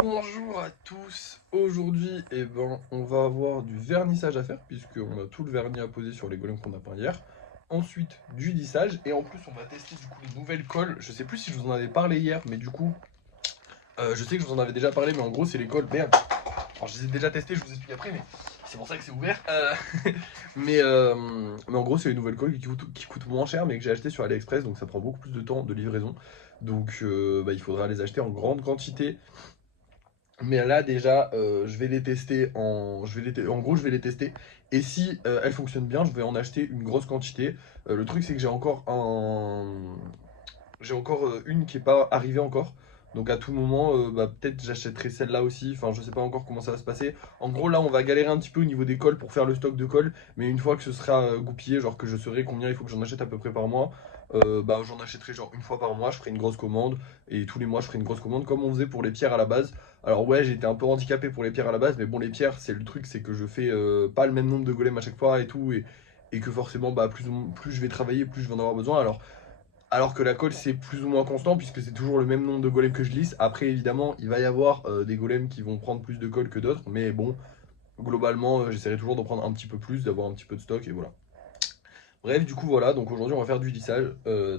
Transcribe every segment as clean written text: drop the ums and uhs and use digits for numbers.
Bonjour à tous, aujourd'hui on va avoir du vernissage à faire puisqu'on a tout le vernis à poser sur les golems qu'on a peint hier. Ensuite du lissage et en plus on va tester du coup les nouvelles colles. Je sais plus si je vous en avais parlé hier mais du coup je sais que je vous en avais déjà parlé mais en gros c'est les colles. Merde. Alors je les ai déjà testées, je vous explique après mais c'est pour ça que c'est ouvert. Mais en gros c'est les nouvelles colles qui coûtent moins cher mais que j'ai acheté sur AliExpress donc ça prend beaucoup plus de temps de livraison. Donc il faudra les acheter en grande quantité. Mais là déjà, je vais les tester en gros, je vais les tester. Et si elles fonctionnent bien, je vais en acheter une grosse quantité. Le truc, c'est que j'ai encore une qui est pas arrivée encore. Donc à tout moment, peut-être j'achèterai celle-là aussi. Enfin, je sais pas encore comment ça va se passer. En gros, là, on va galérer un petit peu au niveau des cols pour faire le stock de cols. Mais une fois que ce sera goupillé, genre que je saurai combien il faut que j'en achète à peu près par mois, j'en achèterai genre une fois par mois. Je ferai une grosse commande. Et tous les mois, je ferai une grosse commande comme on faisait pour les pierres à la base. Alors ouais, j'étais un peu handicapé pour les pierres à la base. Mais bon, les pierres, c'est le truc, c'est que je fais pas le même nombre de golems à chaque fois et tout. Et que forcément, plus je vais travailler, plus je vais en avoir besoin. Alors que la colle c'est plus ou moins constant puisque c'est toujours le même nombre de golems que je lisse. Après évidemment il va y avoir des golems qui vont prendre plus de colle que d'autres. Mais bon, globalement j'essaierai toujours d'en prendre un petit peu plus, d'avoir un petit peu de stock et voilà. Bref du coup voilà, donc aujourd'hui on va faire du lissage,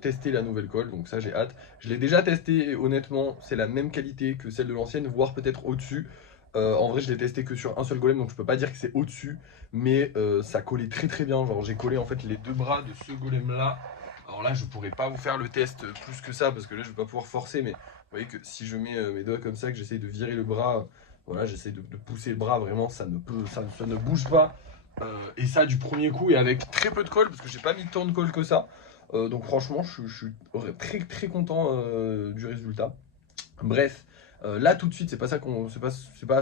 tester la nouvelle colle, donc ça j'ai hâte. Je l'ai déjà testé et honnêtement c'est la même qualité que celle de l'ancienne, voire peut-être au-dessus. En vrai je l'ai testé que sur un seul golem donc je peux pas dire que c'est au-dessus. Mais ça collait très très bien, genre j'ai collé en fait les deux bras de ce golem là. Alors là, je pourrais pas vous faire le test plus que ça parce que là, je vais pas pouvoir forcer. Mais vous voyez que si je mets mes doigts comme ça, que j'essaye de virer le bras, voilà, j'essaye de pousser le bras, vraiment, ça ne bouge pas. Et ça du premier coup et avec très peu de colle parce que j'ai pas mis tant de colle que ça. Donc franchement, je suis très très content du résultat. Bref, là tout de suite, c'est pas à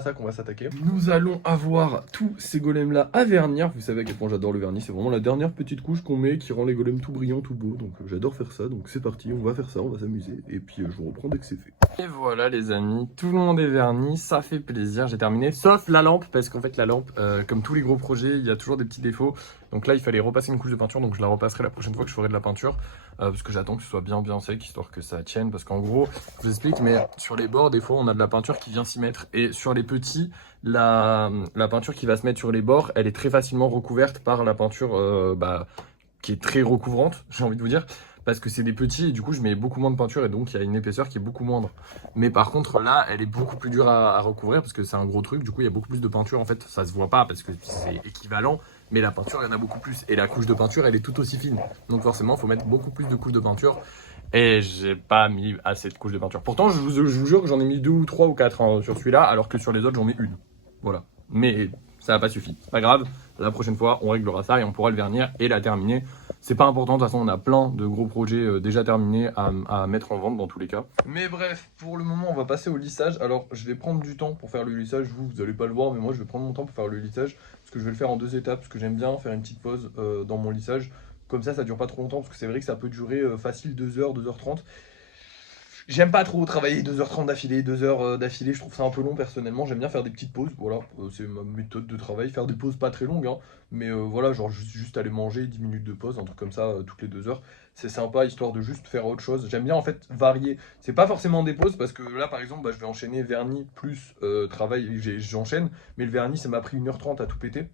ça qu'on va s'attaquer. Nous allons avoir tous ces golems là à vernir. Vous savez à quel point j'adore le vernis. C'est vraiment la dernière petite couche qu'on met qui rend les golems tout brillants, tout beaux. Donc j'adore faire ça. Donc c'est parti, on va faire ça, on va s'amuser. Et puis je vous reprends dès que c'est fait. Et voilà les amis, tout le monde est verni, ça fait plaisir, j'ai terminé. Sauf la lampe, parce qu'en fait la lampe, comme tous les gros projets, il y a toujours des petits défauts. Donc là il fallait repasser une couche de peinture, donc je la repasserai la prochaine fois que je ferai de la peinture. Parce que j'attends que ce soit bien sec, histoire que ça tienne. Parce qu'en gros, je vous explique, mais sur les bords, des fois on a de la peinture qui vient s'y mettre. Et sur les petits, la peinture qui va se mettre sur les bords, elle est très facilement recouverte par la peinture qui est très recouvrante, j'ai envie de vous dire. Parce que c'est des petits et du coup je mets beaucoup moins de peinture et donc il y a une épaisseur qui est beaucoup moindre. Mais par contre là elle est beaucoup plus dure à recouvrir parce que c'est un gros truc, du coup il y a beaucoup plus de peinture en fait, ça se voit pas parce que c'est équivalent, mais la peinture il y en a beaucoup plus et la couche de peinture elle est tout aussi fine. Donc forcément il faut mettre beaucoup plus de couches de peinture et j'ai pas mis assez de couches de peinture. Pourtant je vous jure que j'en ai mis 2 ou 3 ou 4 hein, sur celui-là alors que sur les autres j'en mets une. Voilà. Mais ça n'a pas suffi. Pas grave, la prochaine fois on réglera ça et on pourra le vernir et la terminer. C'est pas important, de toute façon on a plein de gros projets déjà terminés à mettre en vente dans tous les cas. Mais bref, pour le moment on va passer au lissage. Alors je vais prendre du temps pour faire le lissage, vous allez pas le voir mais moi je vais prendre mon temps pour faire le lissage. Parce que je vais le faire en 2 étapes, parce que j'aime bien faire une petite pause dans mon lissage. Comme ça dure pas trop longtemps, parce que c'est vrai que ça peut durer facile 2 heures, 2h30. J'aime pas trop travailler 2h30 d'affilée, 2 heures d'affilée, je trouve ça un peu long personnellement. J'aime bien faire des petites pauses, voilà, c'est ma méthode de travail. Faire des pauses pas très longues, hein, mais voilà, genre juste aller manger, 10 minutes de pause, un truc comme ça, toutes les 2 heures. C'est sympa, histoire de juste faire autre chose. J'aime bien en fait varier. C'est pas forcément des pauses, parce que là par exemple, je vais enchaîner vernis plus travail, j'enchaîne, mais le vernis ça m'a pris 1h30 à tout péter.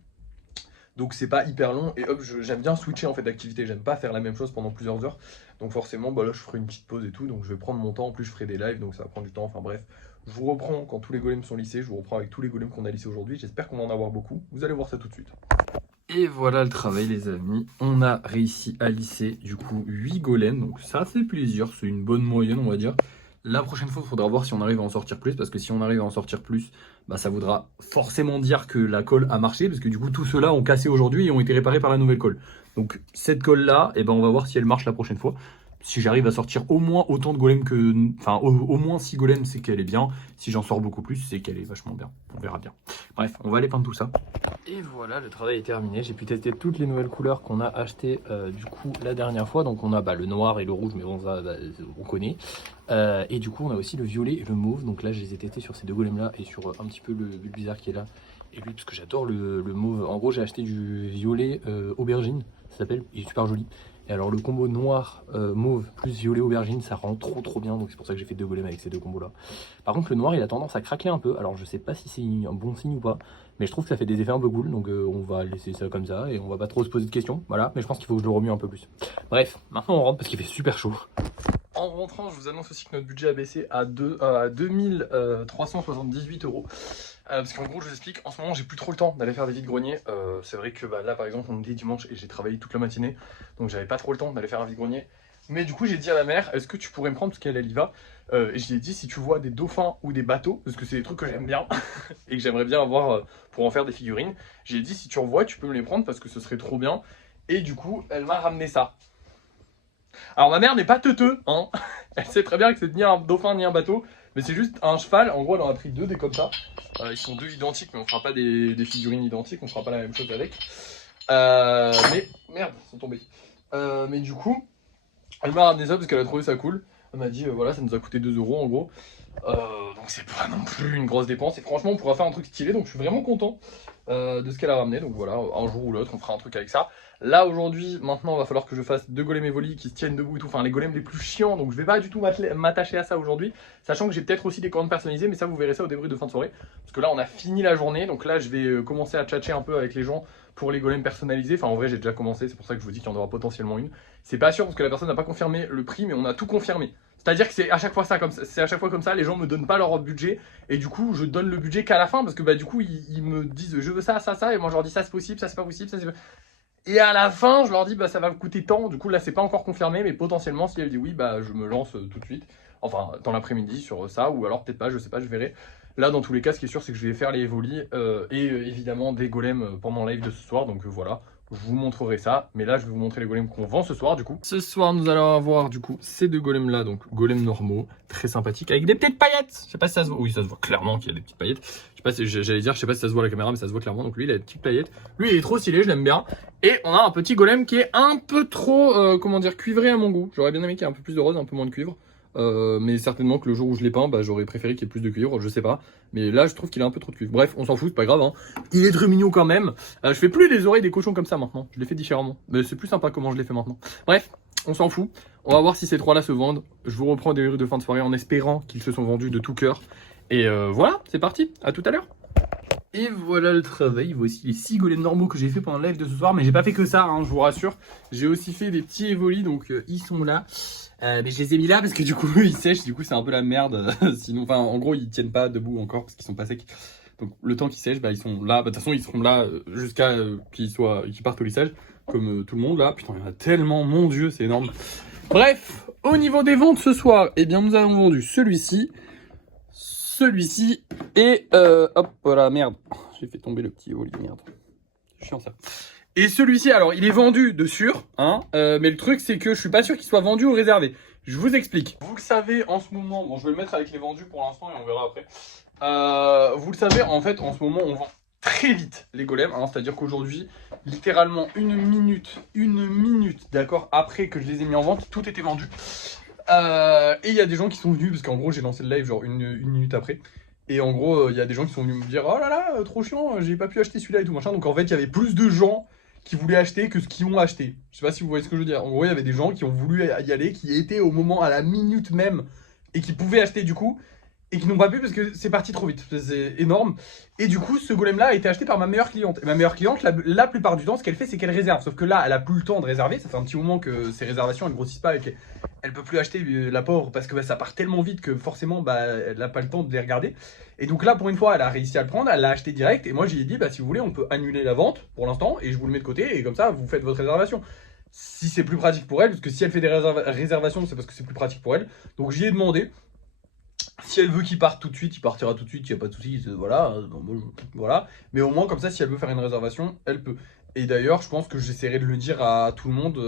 Donc c'est pas hyper long et hop, j'aime bien switcher en fait d'activité, j'aime pas faire la même chose pendant plusieurs heures. Donc forcément là je ferai une petite pause et tout, donc je vais prendre mon temps, en plus je ferai des lives donc ça va prendre du temps, enfin bref. Je vous reprends quand tous les golems sont lissés, je vous reprends avec tous les golems qu'on a lissés aujourd'hui, j'espère qu'on va en avoir beaucoup, vous allez voir ça tout de suite. Et voilà le travail les amis, on a réussi à lisser du coup 8 golems, donc ça fait plaisir, c'est une bonne moyenne on va dire. La prochaine fois, il faudra voir si on arrive à en sortir plus, parce que si on arrive à en sortir plus, ça voudra forcément dire que la colle a marché, parce que du coup, tous ceux-là ont cassé aujourd'hui et ont été réparés par la nouvelle colle. Donc cette colle-là, on va voir si elle marche la prochaine fois. Si j'arrive à sortir au moins autant de golems que... Enfin, au moins 6 golems, c'est qu'elle est bien. Si j'en sors beaucoup plus, c'est qu'elle est vachement bien. On verra bien. Bref, on va aller peindre tout ça. Et voilà, le travail est terminé. J'ai pu tester toutes les nouvelles couleurs qu'on a achetées du coup la dernière fois. Donc on a le noir et le rouge, mais bon, ça, on connaît. Et du coup, on a aussi le violet et le mauve. Donc là, je les ai testés sur ces deux golems là et sur un petit peu le bizarre qui est là. Et lui, parce que j'adore le mauve. En gros, j'ai acheté du violet aubergine, ça s'appelle. Il est super joli. Et alors le combo noir mauve plus violet aubergine, ça rend trop bien, donc c'est pour ça que j'ai fait 2 golems avec ces 2 combos là. Par contre le noir il a tendance à craquer un peu, alors je sais pas si c'est un bon signe ou pas, mais je trouve que ça fait des effets un peu cool, donc on va laisser ça comme ça et on va pas trop se poser de questions, voilà, mais je pense qu'il faut que je le remue un peu plus. Bref, maintenant on rentre parce qu'il fait super chaud. En rentrant, je vous annonce aussi que notre budget a baissé à 2378 €. Parce qu'en gros, je vous explique, en ce moment, j'ai plus trop le temps d'aller faire des vides-greniers. C'est vrai que là, par exemple, on est dimanche et j'ai travaillé toute la matinée, donc j'avais pas trop le temps d'aller faire un vide-grenier. Mais du coup, j'ai dit à ma mère, est-ce que tu pourrais me prendre, parce qu'elle y va, et je lui ai dit, si tu vois des dauphins ou des bateaux, parce que c'est des trucs que j'aime bien et que j'aimerais bien avoir pour en faire des figurines, j'ai dit, si tu en vois, tu peux me les prendre parce que ce serait trop bien. Et du coup, elle m'a ramené ça. Alors ma mère n'est pas teuteux, hein. Elle sait très bien que c'est ni un dauphin ni un bateau, mais c'est juste un cheval. En gros, elle en a pris 2 des comme ça. Ils sont 2 identiques, mais on fera pas des figurines identiques, on fera pas la même chose avec. Mais merde, ils sont tombés. Mais du coup, elle m'a ramené ça parce qu'elle a trouvé ça cool. Elle m'a dit voilà, ça nous a coûté 2 € en gros. Donc c'est pas non plus une grosse dépense. Et franchement, on pourra faire un truc stylé, donc je suis vraiment content de ce qu'elle a ramené. Donc voilà, un jour ou l'autre, on fera un truc avec ça. Là aujourd'hui, maintenant, il va falloir que je fasse 2 golems Evoli qui se tiennent debout et tout. Enfin, les golems les plus chiants. Donc je vais pas du tout m'attacher à ça aujourd'hui. Sachant que j'ai peut-être aussi des commandes personnalisées, mais ça, vous verrez ça au débrief de fin de soirée. Parce que là, on a fini la journée. Donc là, je vais commencer à tchatcher un peu avec les gens pour les golems personnalisés. Enfin, en vrai, j'ai déjà commencé. C'est pour ça que je vous dis qu'il y en aura potentiellement une. C'est pas sûr parce que la personne n'a pas confirmé le prix, mais on a tout confirmé. C'est-à-dire que c'est à chaque fois ça, c'est à chaque fois comme ça, les gens me donnent pas leur budget et du coup je donne le budget qu'à la fin parce que bah du coup ils me disent je veux ça, ça, ça et moi je leur dis ça c'est possible, ça c'est pas possible, ça c'est... Et à la fin je leur dis bah ça va me coûter tant, du coup là c'est pas encore confirmé mais potentiellement si elle dit oui bah je me lance tout de suite, enfin dans l'après-midi sur ça ou alors peut-être pas, je sais pas, je verrai. Là dans tous les cas ce qui est sûr c'est que je vais faire les Evoli et évidemment des golems pendant live de ce soir donc voilà. Je vous montrerai ça, mais là je vais vous montrer les golems qu'on vend ce soir du coup. Ce soir nous allons avoir du coup ces 2 golems là, donc golems normaux, très sympathiques, avec des petites paillettes. Je sais pas si ça se voit, oui ça se voit clairement qu'il y a des petites paillettes. Je sais pas si j'allais dire, je sais pas si ça se voit à la caméra, mais ça se voit clairement. Donc lui il a des petites paillettes, lui il est trop stylé, je l'aime bien. Et on a un petit golem qui est un peu trop, comment dire, cuivré à mon goût. J'aurais bien aimé qu'il y ait un peu plus de rose, un peu moins de cuivre. Mais certainement que le jour où je l'ai peint, bah, j'aurais préféré qu'il y ait plus de cuivre, je sais pas. Mais là, je trouve qu'il a un peu trop de cuivre. Bref, on s'en fout, c'est pas grave. Hein. Il est très mignon quand même. Je fais plus les oreilles des cochons comme ça maintenant. Je les fais différemment. Mais c'est plus sympa comment je les fais maintenant. Bref, on s'en fout. On va voir si ces 3 là se vendent. Je vous reprends des rues de fin de soirée en espérant qu'ils se sont vendus de tout cœur. Et voilà, c'est parti. À tout à l'heure. Et voilà le travail, voici les 6 golems normaux que j'ai fait pendant le live de ce soir, mais j'ai pas fait que ça, hein, je vous rassure. J'ai aussi fait des petits Evoli, donc ils sont là. Mais je les ai mis là parce que du coup ils sèchent, du coup c'est un peu la merde. Sinon, enfin en gros ils tiennent pas debout encore parce qu'ils sont pas secs. Donc le temps qu'ils sèchent, bah ils sont là, de toute façon ils seront là jusqu'à qu'ils partent au lissage, comme tout le monde là. Putain il y en a tellement, mon dieu c'est énorme. Bref, au niveau des ventes ce soir, eh bien nous avons vendu celui-ci et hop voilà merde, j'ai fait tomber le petit Evoli, merde, c'est chiant ça. Et celui-ci, alors il est vendu de sûr, hein, mais le truc c'est que je suis pas sûr qu'il soit vendu ou réservé. Je vous explique. Vous le savez en ce moment, bon je vais le mettre avec les vendus pour l'instant et on verra après. Vous le savez en fait en ce moment on vend très vite les golems, hein, c'est-à-dire qu'aujourd'hui littéralement une minute d'accord après que je les ai mis en vente, tout était vendu. Et il y a des gens qui sont venus, parce qu'en gros j'ai lancé le live genre une minute après. Et en gros, il y a des gens qui sont venus me dire oh là là, trop chiant, j'ai pas pu acheter celui-là et tout machin. Donc en fait, il y avait plus de gens qui voulaient acheter que ce qui ont acheté. Je sais pas si vous voyez ce que je veux dire. En gros, il y avait des gens qui ont voulu y aller, qui étaient au moment, à la minute même, et qui pouvaient acheter du coup, et qui n'ont pas pu parce que c'est parti trop vite. C'est énorme. Et du coup, ce golem-là a été acheté par ma meilleure cliente. Et ma meilleure cliente, la plupart du temps, ce qu'elle fait, c'est qu'elle réserve. Sauf que là, elle a plus le temps de réserver. Ça fait un petit moment que ses réservations, elles grossissent pas. Elle peut plus acheter, la pauvre, parce que bah, ça part tellement vite que forcément, bah, elle n'a pas le temps de les regarder. Et donc là, pour une fois, elle a réussi à le prendre. Elle l'a acheté direct. Et moi, j'ai dit, bah, si vous voulez, on peut annuler la vente pour l'instant. Et je vous le mets de côté. Et comme ça, vous faites votre réservation. Si c'est plus pratique pour elle, parce que si elle fait des réservations, c'est parce que c'est plus pratique pour elle. Donc j'y ai demandé. Si elle veut qu'il parte tout de suite, il partira tout de suite, il n'y a pas de souci, voilà, voilà. Mais au moins, comme ça, si elle veut faire une réservation, elle peut. Et d'ailleurs, je pense que j'essaierai de le dire à tout le monde,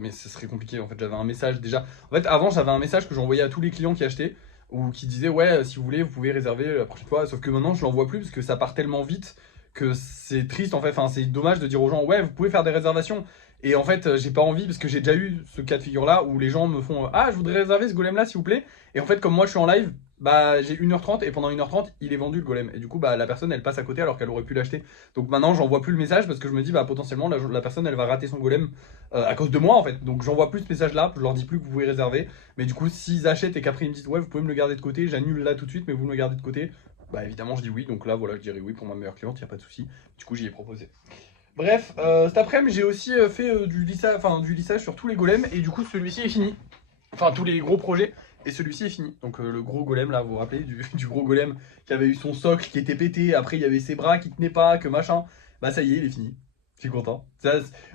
mais ce serait compliqué. En fait, j'avais un message déjà. En fait, avant, j'avais un message que j'envoyais à tous les clients qui achetaient, ou qui disaient, ouais, si vous voulez, vous pouvez réserver la prochaine fois. Sauf que maintenant, je l'envoie plus parce que ça part tellement vite que c'est triste, en fait. Enfin, c'est dommage de dire aux gens, ouais, vous pouvez faire des réservations. Et en fait, j'ai pas envie parce que j'ai déjà eu ce cas de figure là où les gens me font ah, je voudrais réserver ce golem là s'il vous plaît. Et en fait, comme moi je suis en live, bah j'ai 1h30 et pendant 1h30 il est vendu le golem. Et du coup, bah la personne elle passe à côté alors qu'elle aurait pu l'acheter. Donc maintenant, j'envoie plus le message parce que je me dis bah potentiellement la personne elle va rater son golem à cause de moi en fait. Donc j'envoie plus ce message là, je leur dis plus que vous pouvez réserver. Mais du coup, s'ils achètent et qu'après ils me disent ouais, vous pouvez me le garder de côté, j'annule là tout de suite, mais vous me le gardez de côté. Bah évidemment, je dis oui. Donc là, voilà, je dirais oui pour ma meilleure cliente, y a pas de souci. Du coup, j'y ai proposé. Bref, cet après-midi, j'ai aussi fait du lissage sur tous les golems et du coup, celui-ci est fini. Enfin, tous les gros projets et celui-ci est fini. Donc, le gros golem, là, vous vous rappelez du gros golem qui avait eu son socle qui était pété, après il y avait ses bras qui tenaient pas, que machin. Bah, ça y est, il est fini. Je suis content.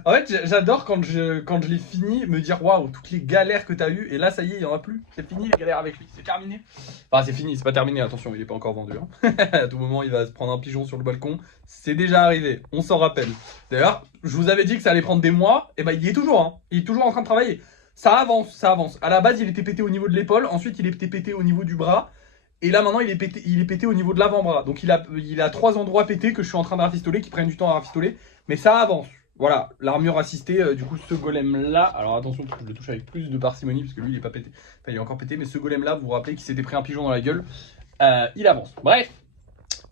En fait, j'adore quand je l'ai fini, me dire waouh, toutes les galères que t'as eues, et là, ça y est, il y en a plus. C'est fini les galères avec lui, c'est terminé. Enfin, c'est fini, c'est pas terminé, attention, il est pas encore vendu. Hein. À tout moment, il va se prendre un pigeon sur le balcon. C'est déjà arrivé, on s'en rappelle. D'ailleurs, je vous avais dit que ça allait prendre des mois, et bah, il y est toujours, hein. Il est toujours en train de travailler. Ça avance, ça avance. À la base, il était pété au niveau de l'épaule, ensuite, il était pété au niveau du bras. Et là maintenant il est pété au niveau de l'avant-bras. Donc il a 3 endroits pétés que je suis en train de rafistoler, qui prennent du temps à rafistoler. Mais ça avance. Voilà, l'armure assistée, du coup ce golem là, alors attention parce que je le touche avec plus de parcimonie parce que lui il est pas pété, enfin il est encore pété, mais ce golem là, vous vous rappelez qu'il s'était pris un pigeon dans la gueule, il avance. Bref,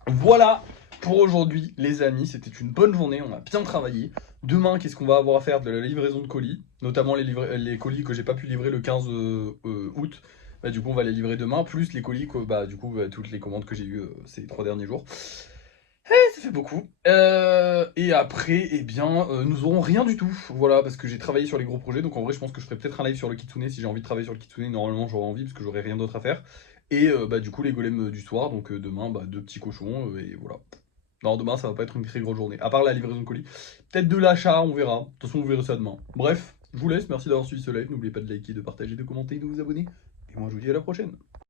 voilà pour aujourd'hui les amis, c'était une bonne journée, on a bien travaillé. Demain, qu'est-ce qu'on va avoir à faire? De la livraison de colis, notamment les colis que j'ai pas pu livrer le 15 août. Bah, du coup, on va les livrer demain, plus les colis, bah, du coup, toutes les commandes que j'ai eues ces 3 derniers jours. Ça fait beaucoup. Et après, eh bien, nous aurons rien du tout. Voilà, parce que j'ai travaillé sur les gros projets. Donc en vrai, je pense que je ferai peut-être un live sur le Kitsune si j'ai envie de travailler sur le Kitsune. Normalement, j'aurai envie parce que j'aurai rien d'autre à faire. Et bah, du coup, les golems du soir. Donc demain, bah, 2 petits cochons. Et voilà. Non, demain, ça va pas être une très grosse journée. À part la livraison de colis. Peut-être de l'achat, on verra. De toute façon, vous verrez ça demain. Bref, je vous laisse. Merci d'avoir suivi ce live. N'oubliez pas de liker, de partager, de commenter, de vous abonner. Et moi, je vous dis à la prochaine.